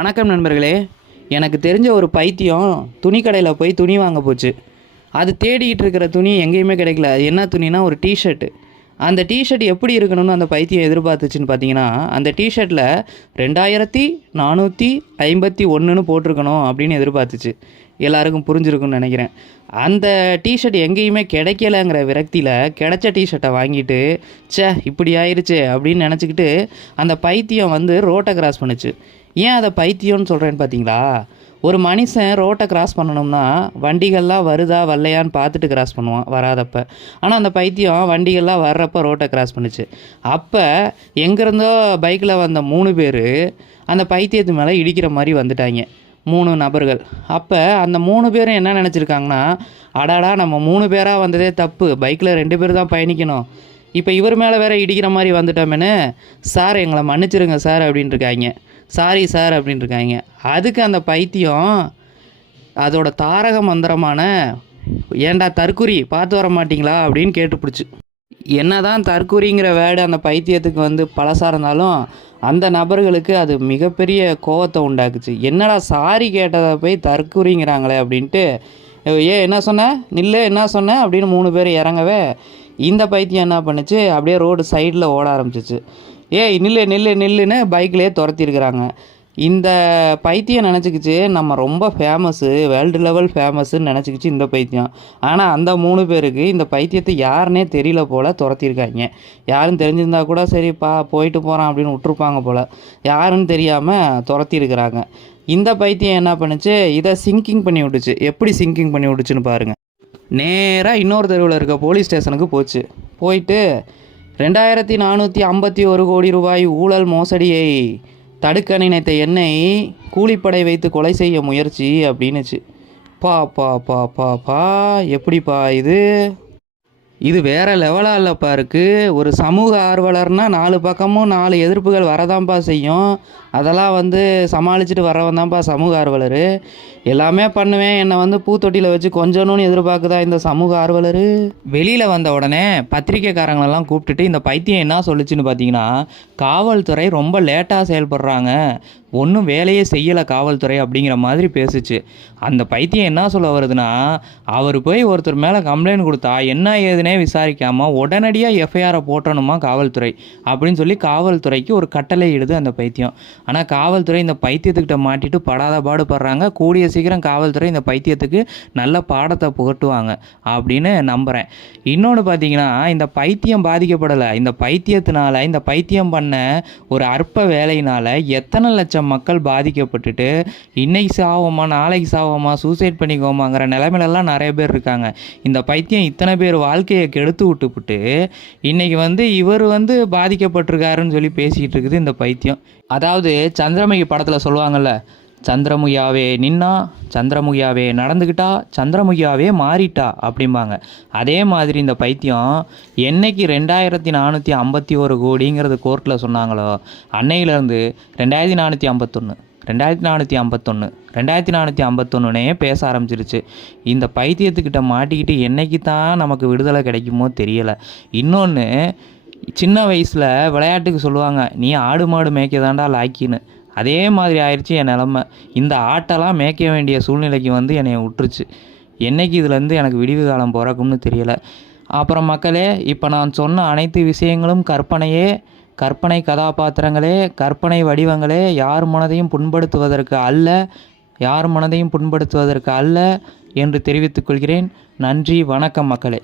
வணக்கம் நண்பர்களே. எனக்கு தெரிஞ்ச ஒரு பைத்தியம் துணி கடையில் போய் துணி வாங்க போச்சு. அது தேடிக்கிட்டு இருக்கிற துணி எங்கேயுமே கிடைக்கல. அது என்ன துணினா ஒரு டிஷர்ட்டு. அந்த டிஷர்ட் எப்படி இருக்கணும்னு அந்த பைத்தியம் எதிர்பார்த்துச்சுன்னு பார்த்தீங்கன்னா, அந்த டிஷர்ட்டில் 2451ன்னு போட்டிருக்கணும் அப்படின்னு எதிர்பார்த்துச்சு. எல்லாருக்கும் புரிஞ்சிருக்குன்னு நினைக்கிறேன். அந்த டிஷர்ட் எங்கேயுமே கிடைக்கலங்கிற விரக்தியில் கிடைச்ச டிஷர்ட்டை வாங்கிட்டு இப்படி ஆயிடுச்சு அப்படின்னு நினச்சிக்கிட்டு அந்த பைத்தியம் ரோட்டை கிராஸ் பண்ணுச்சு. ஏன் அதை பைத்தியம்னு சொல்கிறேன்னு பார்த்தீங்களா? ஒரு மனுஷன் ரோட்டை கிராஸ் பண்ணணும்னா வண்டிகள்லாம் வருதா வரலையான்னு பார்த்துட்டு கிராஸ் பண்ணுவான் வராதப்போ. ஆனால் அந்த பைத்தியம் வண்டிகள்லாம் வர்றப்போ ரோட்டை கிராஸ் பண்ணுச்சு. அப்போ எங்கேருந்தோ பைக்கில் வந்த 3 பேர் அந்த பைத்தியத்து மேலே இடிக்கிற மாதிரி வந்துட்டாங்க. 3 நபர்கள். அப்போ அந்த 3 பேரும் என்ன நினச்சிருக்காங்கன்னா, அடாடா நம்ம 3 பேராக வந்ததே தப்பு, பைக்கில் 2 பேர் தான் பயணிக்கணும், இப்போ இவர் மேலே வேற இடிக்கிற மாதிரி வந்துட்டோமேனு, சார் எங்களை மன்னிச்சிருங்க சார் அப்படின்ட்டுருக்காங்க. சாரி சார் அப்படின்ட்டுருக்காங்க. அதுக்கு அந்த பைத்தியம் அதோட தாரக மந்திரமான ஏண்டா தற்குறி பார்த்து வர மாட்டிங்களா அப்படின்னு கேட்டுப்பிடிச்சு. என்ன தான் தற்குறிங்கிற வேர்டு அந்த பைத்தியத்துக்கு பழசாக இருந்தாலும் அந்த நபர்களுக்கு அது மிகப்பெரிய கோவத்தை உண்டாக்குச்சு. என்னடா சாரி கேட்டதை போய் தற்குறிங்கிறாங்களே அப்படின்ட்டு, என்ன சொன்ன நில்லு, என்ன சொன்ன அப்படின்னு 3 பேர் இறங்கவே இந்த பைத்தியம் என்ன பண்ணுச்சு, அப்படியே ரோடு சைடில் ஓட ஆரம்பிச்சிச்சு. நில்லு நில்லு நில்லுன்னு பைக்லேயே துரத்திருக்கிறாங்க. இந்த பைத்தியம் நினச்சிக்கிச்சு நம்ம ரொம்ப ஃபேமஸ்ஸு, வேர்ல்டு லெவல் ஃபேமஸ்ன்னு நினச்சிக்கிச்சு இந்த பைத்தியம். ஆனால் அந்த 3 பேருக்கு இந்த பைத்தியத்தை யாருன்னே தெரியல போல் துரத்திருக்காங்க. யாரும் தெரிஞ்சிருந்தா கூட சரிப்பா போயிட்டு போகிறான் அப்படின்னு விட்டுருப்பாங்க போல். யாருன்னு தெரியாமல் துரத்திருக்கிறாங்க. இந்த பைத்தியம் என்ன பண்ணுச்சு, இதை சிங்கிங் பண்ணி விட்டுச்சு. எப்படி சிங்கிங் பண்ணி விட்டுச்சுன்னு பாருங்கள். நேராக இன்னொரு தெருவில் இருக்க போலீஸ் ஸ்டேஷனுக்கு போச்சு. போயிட்டு 2451 கோடி ரூபாய் ஊழல் மோசடியை தடுக்க நினைத்த என்னை கூலிப்படை வைத்து கொலை செய்ய முயற்சி அப்படின்னுச்சு. பா பா பா பா பா எப்படிப்பா இது வேறு லெவலாக இல்லைப்பா இருக்குது. ஒரு சமூக ஆர்வலர்னால் 4 பக்கமும் 4 எதிர்ப்புகள் வரதான்ப்பா செய்யும். அதெல்லாம் சமாளிச்சுட்டு வரவன் தான்ப்பா சமூக ஆர்வலர். எல்லாமே பண்ணுவேன், என்னை பூத்தொட்டியில் வச்சு கொஞ்சணும்னு எதிர்பார்க்குதா இந்த சமூக ஆர்வலர்? வெளியில் வந்த உடனே பத்திரிக்கைக்காரங்களெல்லாம் கூப்பிட்டுட்டு இந்த பைத்தியம் என்ன சொல்லுச்சுன்னு பார்த்தீங்கன்னா, காவல்துறை ரொம்ப லேட்டாக செயல்படுறாங்க, ஒன்றும் வேலையே செய்யலை காவல்துறை அப்படிங்கிற மாதிரி பேசுச்சு. அந்த பைத்தியம் என்ன சொல்ல வருதுன்னா, அவர் போய் ஒருத்தர் மேலே கம்ப்ளைண்ட் கொடுத்தா என்ன ஏதுனே விசாரிக்காமல் உடனடியாக எஃப்ஐஆரை போட்டணுமா காவல்துறை அப்படின்னு சொல்லி காவல்துறைக்கு ஒரு கட்டளை இடுது அந்த பைத்தியம். ஆனால் காவல்துறை இந்த பைத்தியத்துக்கிட்ட மாட்டிட்டு படாத பாடுபடுறாங்க. கூடிய சீக்கிரம் காவல்துறை இந்த பைத்தியத்துக்கு நல்ல பாடத்தை புகட்டுவாங்க அப்படின்னு நம்புகிறேன். இன்னொன்று பார்த்தீங்கன்னா, இந்த பைத்தியம் பாதிக்கப்படலை. இந்த பைத்தியத்தினால, இந்த பைத்தியம் பண்ண ஒரு அற்ப வேலையினால் எத்தனை லட்சம் மக்கள் பாதிக்கப்பட்டுட்டு இன்னைக்கு சாவோமா நாளைக்கு சாவோமா சூசைட் பண்ணிக்கோமாங்கிற நிலைமையிலலாம் நிறைய பேர் இருக்காங்க. இந்த பைத்தியம் இத்தனை பேர் வாழ்க்கையை கெடுத்து விட்டுப்புட்டு இன்னைக்கு இவர் பாதிக்கப்பட்டிருக்காருன்னு சொல்லி பேசிக்கிட்டு இருக்குது இந்த பைத்தியம். அதாவது சந்திரமுகி படத்தில் சொல்லுவாங்கள்ல, சந்திரமுகியாவே நின்னா, சந்திரமுகியாவே நடந்துக்கிட்டா, சந்திரமுகியாவே மாறிட்டா அப்படிம்பாங்க. அதே மாதிரி இந்த பைத்தியம் என்னைக்கு 2451 கோடிங்கிறது கோர்ட்டில் சொன்னாங்களோ அன்னையிலேருந்து 2451 2451 பேச ஆரம்பிச்சிருச்சு. இந்த பைத்தியத்துக்கிட்ட மாட்டிக்கிட்டு என்னைக்கு தான் நமக்கு விடுதலை கிடைக்குமோ தெரியலை. இன்னொன்று, சின்ன வயசில் விளையாட்டுக்கு சொல்லுவாங்க, நீ ஆடு மாடு மேய்க்க தாண்டா லாக்கின்னு. அதே மாதிரி ஆயிடுச்சு என் நிலமை. இந்த ஆட்டெல்லாம் மேய்க்க வேண்டிய சூழ்நிலைக்கு என்னை விட்டுருச்சு. என்றைக்கு இதுலேருந்து எனக்கு விடிவு காலம் பிறக்கும்னு தெரியலை. அப்புறம் மக்களே, இப்போ நான் சொன்ன அனைத்து விஷயங்களும் கற்பனை கதாபாத்திரங்களே, கற்பனை வடிவங்களே, யார் மனதையும் புண்படுத்துவதற்கு அல்ல என்று தெரிவித்துக் கொள்கிறேன். நன்றி, வணக்கம் மக்களே.